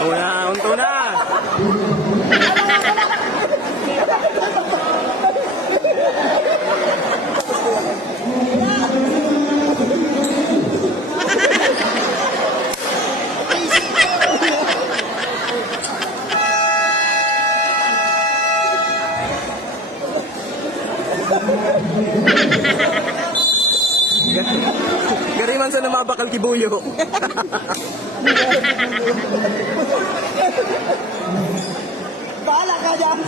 Unto na. Gariman sa namabakal kibuyo. Bahala ka dyan!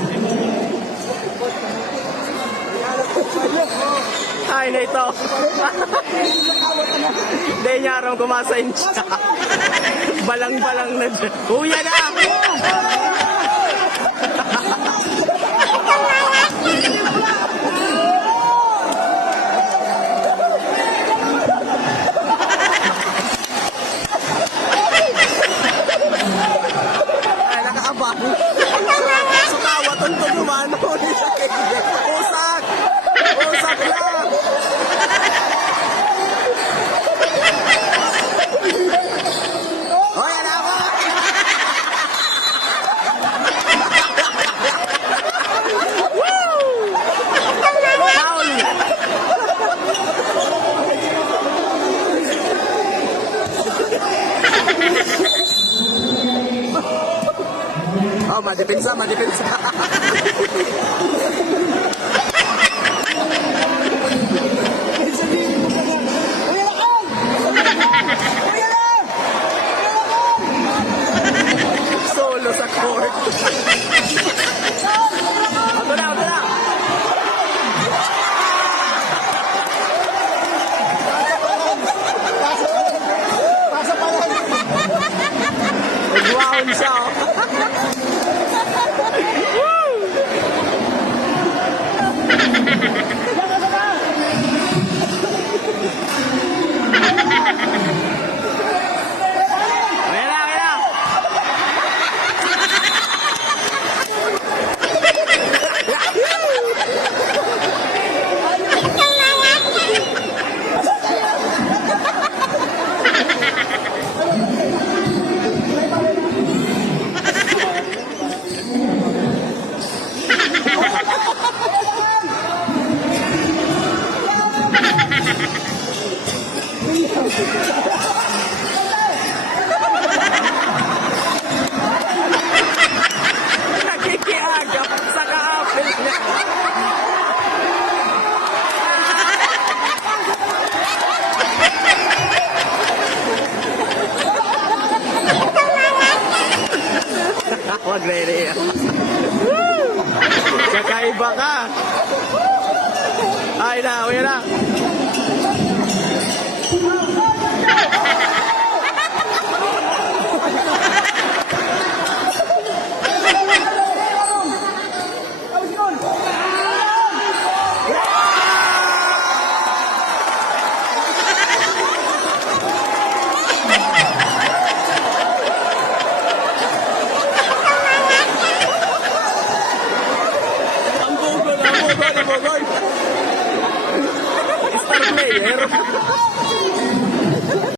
Ay na ito. Hindi niya araw kumasain siya. Balang-balang na dyan. Kuya na! Sukawa, tuntun naman. Usak! Usak lang! O, yan ako! Oh, madipinsa, madipinsa. Solo sa court. Ito na, ito na. Pasa pa lang! Nag-wound siya. Nakikiagap sa kaapil niya. Wag ready. Kakaiba ka. Ay na, uwi na. Star player.